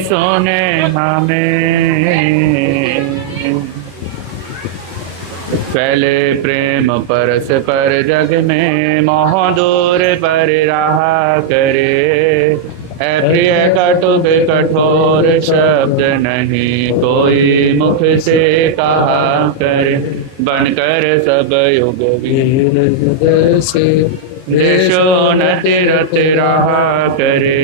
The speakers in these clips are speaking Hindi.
सुने हमें। पहले प्रेम परस पर जग में, मोह दूर पर रहा करे। ऐ प्रिय कटुक कठोर शब्द नहीं, कोई मुख से कहा करे। बनकर सब युग वीर से, देशोन्नति रत रहा करे।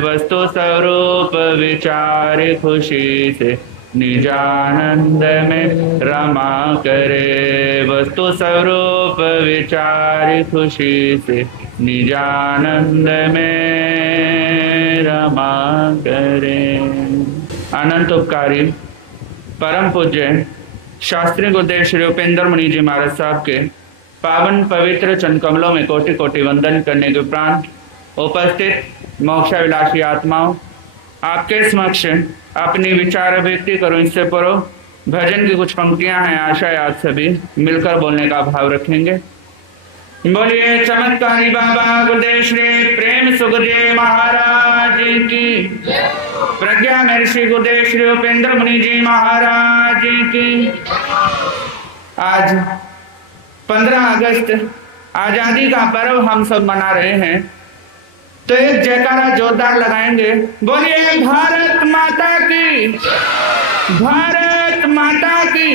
वस्तु स्वरूप विचार खुशी से, निजानंद में रमा करे। वस्तु स्वरूप विचार खुशी से, निजानंद में रमा करे। अनंत उपकारी परम पूज्य शास्त्री गुरुदेव श्री उपेंद्र मुनि जी महाराज साहब के पावन पवित्र चरण कमलों में कोटि कोटि वंदन करने के उपरांत उपस्थित मोक्षाभिलाषी आत्माओं, आपके समक्ष अपनी विचार अभिव्यक्ति करूं इससे पूर्व भजन की कुछ पंक्तियां हैं। आशा है आप सभी मिलकर बोलने का भाव रखेंगे। बोलिए चमत्कारी बाबा गुरुदेव श्री प्रेम सुखदेव महाराज की, प्रज्ञा महर्षि गुरुदेव श्री उपेंद्र मुनि जी महाराज की। आज 15 अगस्त आजादी का पर्व हम सब मना रहे हैं, तो एक जयकारा जोरदार लगाएंगे। बोलिए भारत माता की, भारत माता की।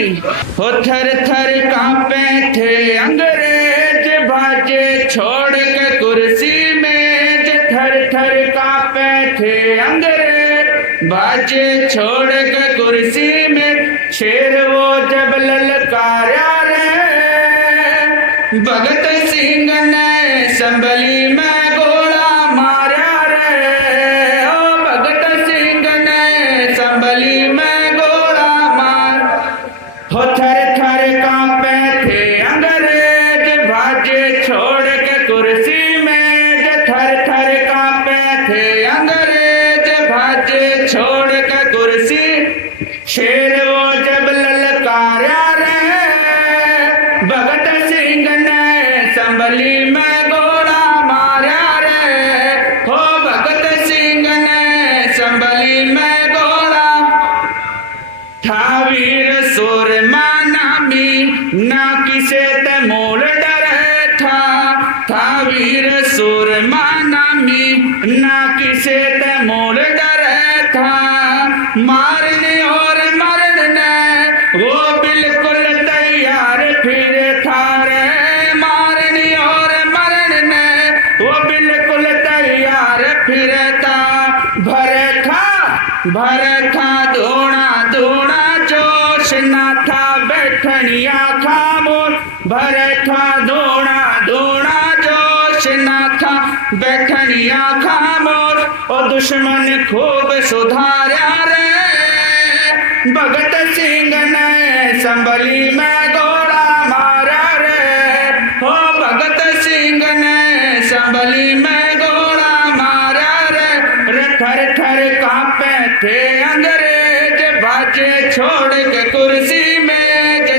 हो थर थर कांपे थे अंग्रेज, बाजे छोड़ के कुर्सी में। थर थर कांपे थे अंग्रेज, बाजे छोड़ के कुर्सी में। शेर वो जब ललकारा रे, भगत सिंह ने संभली में गोला मारा रे। ओ भगत सिंह ने संभली में गोला मार। हो थर थर कांपे थे अंग्रेज, बाजे छोड़ के कुर्सी में। थर थर कांपे थे अंग्रेज, बाजे छोड़ के कुर्सी। शेर वो जब ललकारा रे, भगत सिंह ने संभली में गोला मारा रे। हो भगत सिंह ने संभली में गोला। था वीर सूरमा नामी, ना किसे ते मोल डरे था। था वीर सूरमा नामी, ना किसे ते मोल डरे था। मारने और मरने वो बिल्कुल तैयार फिर था रे। मारने और मरने वो बिल्कुल तैयार फिर था। भरे था धोना धोना जोश, ना था बैठनिया खामोश। भरे था धोना धोना जोश, ना था बैठनिया खामोश। और दुश्मन खूब सुधारा रे, भगत सिंह ने संभली में गोला मारा रे। हो भगत सिंह ने संभली में गोला मारा रे। थर थर कांपे थे अंग्रेज, बाजे छोड़ के कुर्सी में।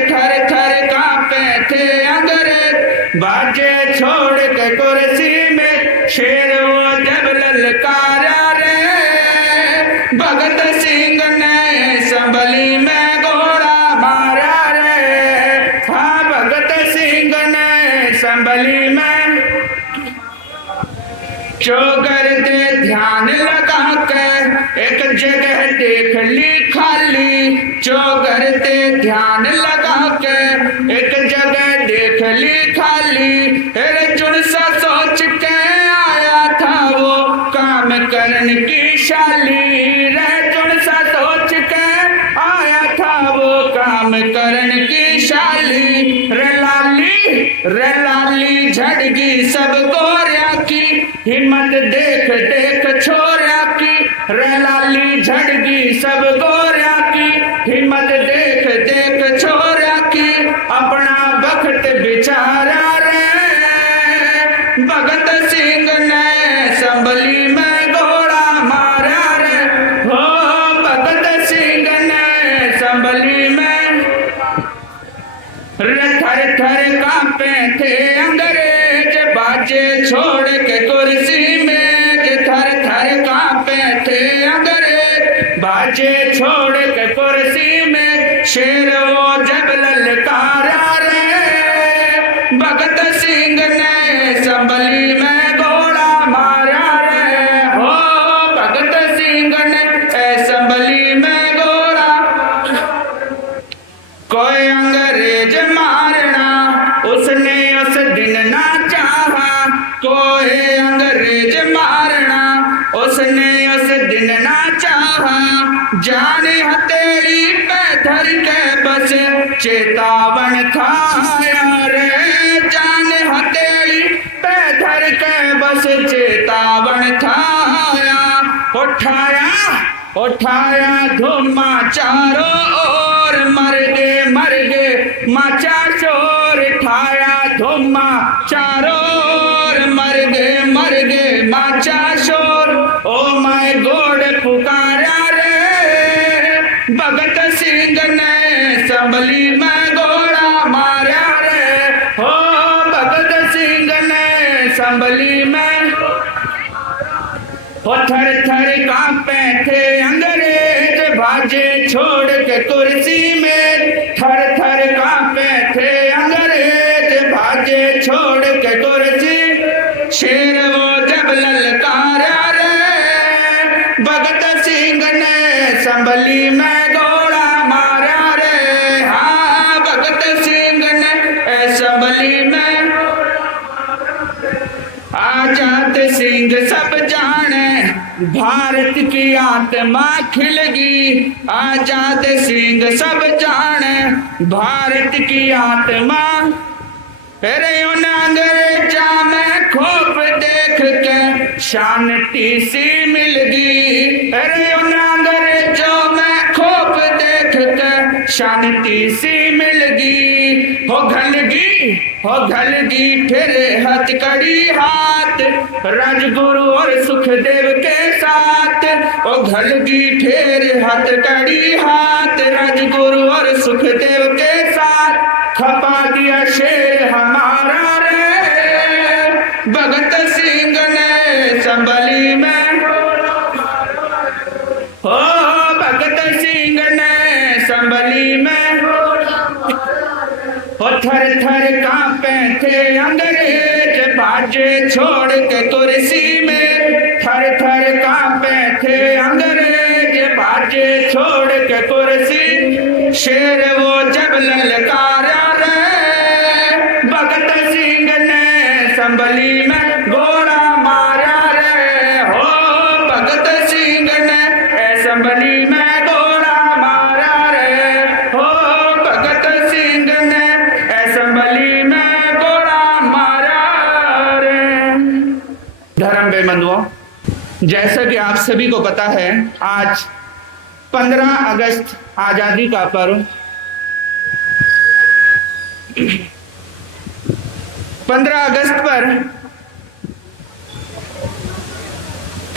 थर थर कांपे थे अंग्रेज, बाजे छोड़ के कुर्सी में। शेर वो जब ललकारा रे, भगत सिंह ने संभली में गोला मारा रे। हाँ भगत सिंह ने संभली में। चौगर दे ध्यान लगा के एक जगह देख ली खाली। चौगर दे ध्यान लगा के एक जगह देख ली खाली। अर्जुन सा सोच के आया था वो काम करने की शाली। अर्जुन सा सोच के आया था वो काम करने की शाली। रलाली झड़गी सब गोरिया की, हिम्मत देख देख छोरिया की। रलाली झड़गी सब गोरिया की, हिम्मत देख देख छोरिया की। अपना बख्त बिचारा रे, भगत सिंह ने संभली में गोला मारा रे। हो भगत सिंह ने संभली में। थर थर कांपे थे अंग्रेज, बाजे छोड़ के कुर्सी में। थर थर कांपे थे अंग्रेज, भाजे छोड़ के कुर्सी में शेर वो जब ललकारा रे, भगत सिंह ने संभली में घोड़ा मारा रे, हो भगत सिंह ने संभली में घोड़ा। कोई अंग्रेज मारना उसने उस दिन ना चाहा, कोई अंग्रेज मारना उसने उस दिन ना चाहा, जान हथेली पे धर के बस चेतावन खाया रे, जान हथेली पे धर के बस चेतावन खाया। उठाया उठाया धुमा चारों ओर, मर गे माचा शोर, ठाया धुमा चारों ओर, मर गे माचा शोर। ओ माय गॉड पुकारा रे, भगत सिंह ने संभली में घोड़ा मारा रे, हो भगत सिंह ने संभली में। हो थर थर कांपे थे अंग्रेज भाजे छोड़ के कुर्सी में, थर थर कांपे थे अंग्रेज भाजे छोड़ के कुर्सी। शेर वो जब ललकारा रे, भगत सिंह ने संभली में घोड़ा मारा रे, हाँ भगत सिंह ने संभली में। आजाद सिंह सब जाने भारत की आत्मा खिलगी, आजाद सिंह सब जाने भारत की आत्मा। अरे उन अंग्रेजा में खौफ देख के शांति सी मिलगी, अरे उन अंग्रेजों में खौफ देख के शांति सी मिलगी। हो घलगी फिर हथकड़ी हाथ, राजगुरु और सुखदेव के साथ। ओ घलगी फिर हथकड़ी हाथ, राजगुरु और सुखदेव के साथ। खपा दिया शेर हमारा रे, भगत सिंह ने संभली में, हो भगत सिंह ने संभली में। हो थर थर कांपे थे अंग्रेज बाजे छोड़ के कुर्सी में, थर थर कांपे थे अंग्रेज बाजे छोड़ के कुर्सी। शेर वो जब ललकारा रे, भगत सिंह ने संभली में घोड़ा मारा रे, हो भगत सिंह ने संभली में घोड़ा मारा रे, हो भगत सिंह ने संभली में घोड़ा मारा रे। धर्म बेबंधुओं, जैसा कि आप सभी को पता है, आज 15 अगस्त आजादी का पर्व। 15 अगस्त पर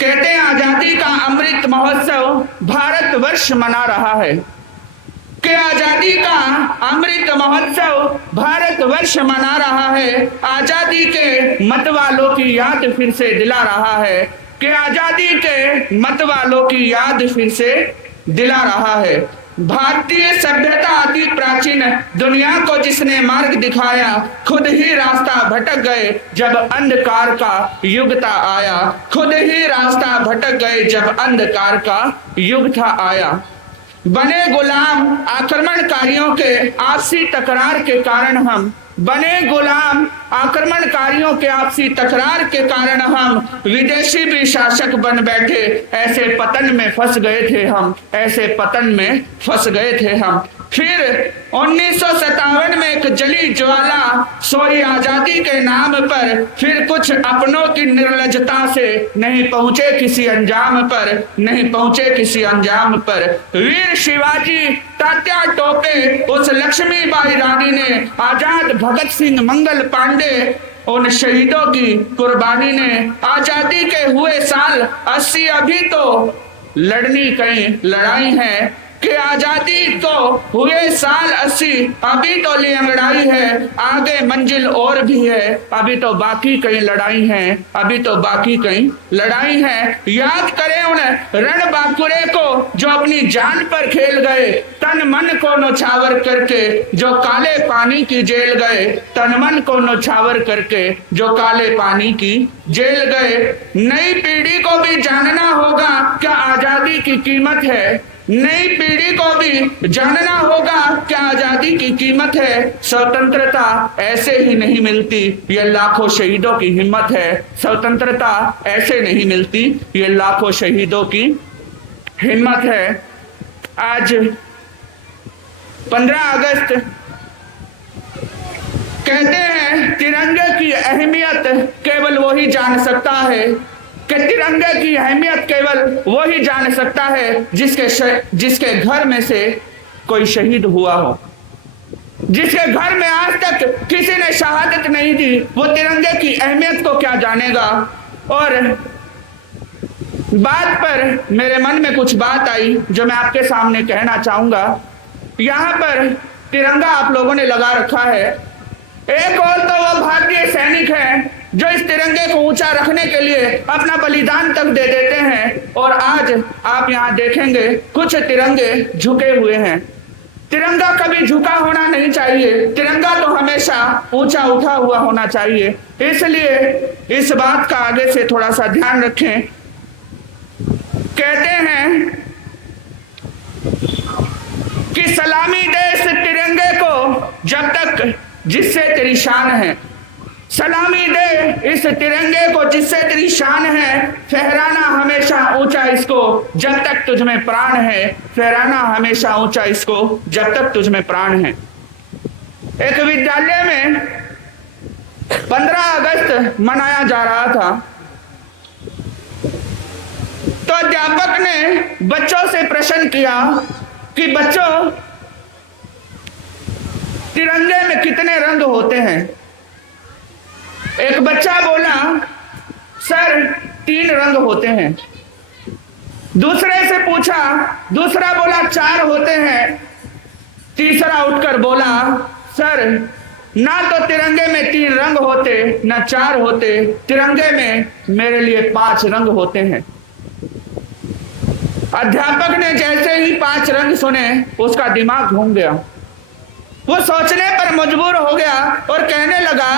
कहते हैं आजादी का अमृत महोत्सव भारतवर्ष मना रहा है, कि आजादी का अमृत महोत्सव भारतवर्ष मना रहा है। आजादी के मत वालों की याद फिर से दिला रहा है, कि आजादी के मत वालों की याद फिर से दिला रहा है। भारतीय सभ्यता अति प्राचीन दुनिया को जिसने मार्ग दिखाया, खुद ही रास्ता भटक गए जब अंधकार का युग था आया, खुद ही रास्ता भटक गए जब अंधकार का युग था आया। बने गुलाम आक्रमणकारियों के आपसी तकरार के कारण हम, बने गुलाम आक्रमणकारियों के आपसी तकरार के कारण हम विदेशी भी शासक बन बैठे। ऐसे पतन में फंस गए थे हम, ऐसे पतन में फंस गए थे हम। फिर 1957 में एक जली ज्वाला सोई आजादी के नाम पर, फिर कुछ अपनों की निर्लजता से नहीं पहुंचे किसी अंजाम पर, नहीं पहुंचे किसी अंजाम पर। वीर शिवाजी तात्या टोपे, उस लक्ष्मीबाई रानी ने, आजाद भगत सिंह, मंगल पांडे, उन शहीदों की कुर्बानी ने आजादी के हुए साल 80 अभी तो लड़नी कई लड़ाई है, कि आजादी तो हुए साल 80, अभी तो लियांगड़ाई है, आगे मंजिल और भी है, अभी तो बाकी कई लड़ाई हैं, अभी तो बाकी कई लड़ाई हैं। याद करें उन रण बांकुरे को जो अपनी जान पर खेल गए, तन मन को नौछावर करके जो काले पानी की जेल गए, तन मन को नौछावर करके जो काले पानी की जेल गए। नई पीढ़ी को भी जानना होगा क्या आजादी की कीमत है, नई पीढ़ी को भी जानना होगा क्या आजादी की कीमत है। स्वतंत्रता ऐसे ही नहीं मिलती, ये लाखों शहीदों की हिम्मत है। स्वतंत्रता ऐसे नहीं मिलती, ये लाखों शहीदों की हिम्मत है। आज 15 अगस्त कहते हैं तिरंगे की अहमियत केवल वही जान सकता है, कि तिरंगे की अहमियत केवल वही जान सकता है जिसके घर में से कोई शहीद हुआ हो, जिसके घर में आज तक किसी ने शहादत नहीं दी, वो तिरंगे की अहमियत को क्या जानेगा। और बात पर मेरे मन में कुछ बात आई जो मैं आपके सामने कहना चाहूंगा। यहाँ पर तिरंगा आप लोगों ने लगा रखा है, एक और तो वो भारतीय सैनिक हैं जो इस तिरंगे को ऊंचा रखने के लिए अपना बलिदान तक दे देते हैं। और आज आप यहाँ देखेंगे कुछ तिरंगे झुके हुए हैं। तिरंगा कभी झुका होना नहीं चाहिए, तिरंगा तो हमेशा ऊंचा उठा हुआ होना चाहिए। इसलिए इस बात का आगे से थोड़ा सा ध्यान रखें। कहते हैं कि सलामी दे इस तिरंगे को जब तक जिससे तेरी शान है, सलामी दे इस तिरंगे को जिससे तेरी शान है, फहराना हमेशा ऊंचा इसको जब तक तुझ में प्राण है, फहराना हमेशा ऊंचा इसको जब तक तुझ में प्राण है। एक विद्यालय में 15 अगस्त मनाया जा रहा था, तो अध्यापक ने बच्चों से प्रश्न किया कि बच्चों, तिरंगे में कितने रंग होते हैं। एक बच्चा बोला, सर 3 रंग होते हैं। दूसरे से पूछा, दूसरा बोला 4 होते हैं। तीसरा उठकर बोला, सर ना तो तिरंगे में 3 रंग होते ना 4 होते, तिरंगे में मेरे लिए 5 रंग होते हैं। अध्यापक ने जैसे ही 5 रंग सुने उसका दिमाग घूम गया, वो सोचने पर मजबूर हो गया और कहने लगा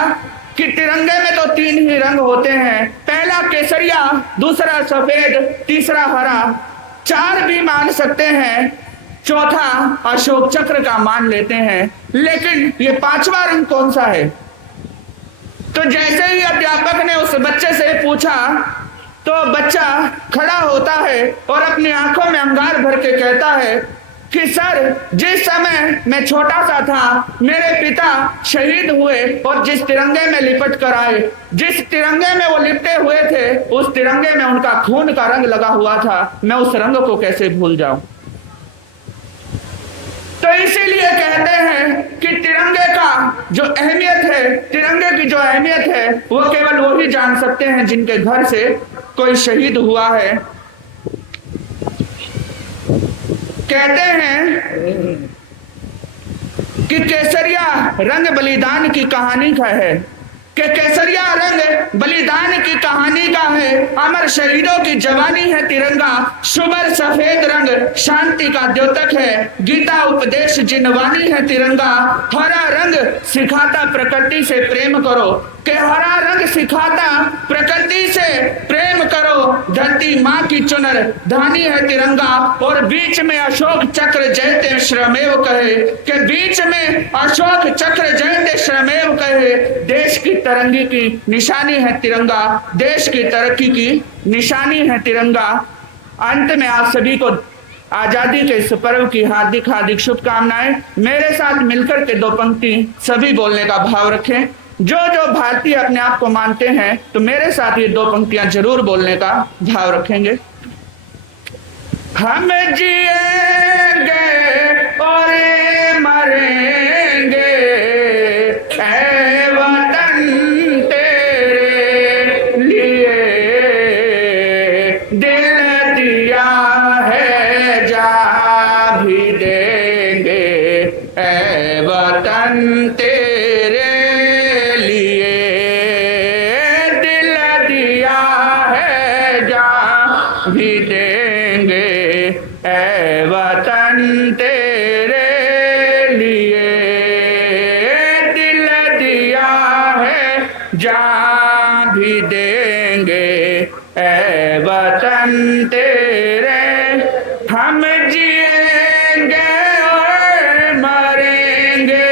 कि तिरंगे में तो 3 ही रंग होते हैं, पहला केसरिया, दूसरा सफेद, तीसरा हरा, 4 भी मान सकते हैं, चौथा अशोक चक्र का मान लेते हैं, लेकिन ये 5वां रंग कौन सा है। तो जैसे ही अध्यापक ने उस बच्चे से पूछा तो बच्चा खड़ा होता है और अपनी आंखों में अंगार भर के कहता है कि सर जिस समय मैं छोटा सा था मेरे पिता शहीद हुए और जिस तिरंगे में लिपट कर आए, जिस तिरंगे में वो लिपटे हुए थे, उस तिरंगे में उनका खून का रंग लगा हुआ था, मैं उस रंग को कैसे भूल जाऊं। तो इसीलिए कहते हैं कि तिरंगे का जो अहमियत है, तिरंगे की जो अहमियत है वो केवल वो ही जान सकते हैं जिनके घर से कोई शहीद हुआ है। कहते हैं कि केसरिया रंग बलिदान की कहानी का है, कि केसरिया रंग बलिदान की कहानी का है, अमर शहीदों की जवानी है तिरंगा, शुभ्र सफेद रंग शांति का द्योतक है, गीता उपदेश जिनवानी है तिरंगा, हरा रंग सिखाता प्रकृति से प्रेम करो, कि हरा रंग सिखाता प्रकृति से प्रेम करो, धरती माँ की चुनर धानी है तिरंगा, और बीच में अशोक चक्र जयते श्रमेव कहे, कि बीच में अशोक चक्र जयते श्रमेव कहे, देश की तरक्की की निशानी है तिरंगा, देश की तरक्की की निशानी है तिरंगा। अंत में आप सभी को आजादी के इस पर्व की हार्दिक हार्दिक शुभकामनाएं। मेरे साथ मिलकर के 2 पंक्ति सभी बोलने का भाव रखें। जो जो भारतीय अपने आप को मानते हैं तो मेरे साथ ये 2 पंक्तियां जरूर बोलने का भाव रखेंगे। हम जिएंगे और मरेंगे, ऐ वतन तेरे लिए दिल दिया है जा भी ऐ वतन तेरे लिए दिल दिया है जान भी देंगे ऐ वतन तेरे हम जिएंगे और मरेंगे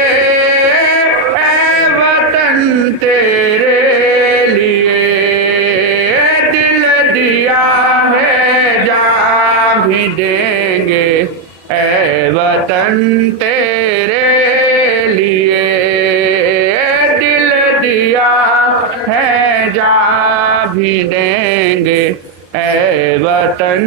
ऐ वतन तेरे लिए दिल दिया है जान भी देंगे ऐ वतन तेरे लिए दिल दिया है जान भी देंगे ऐ वतन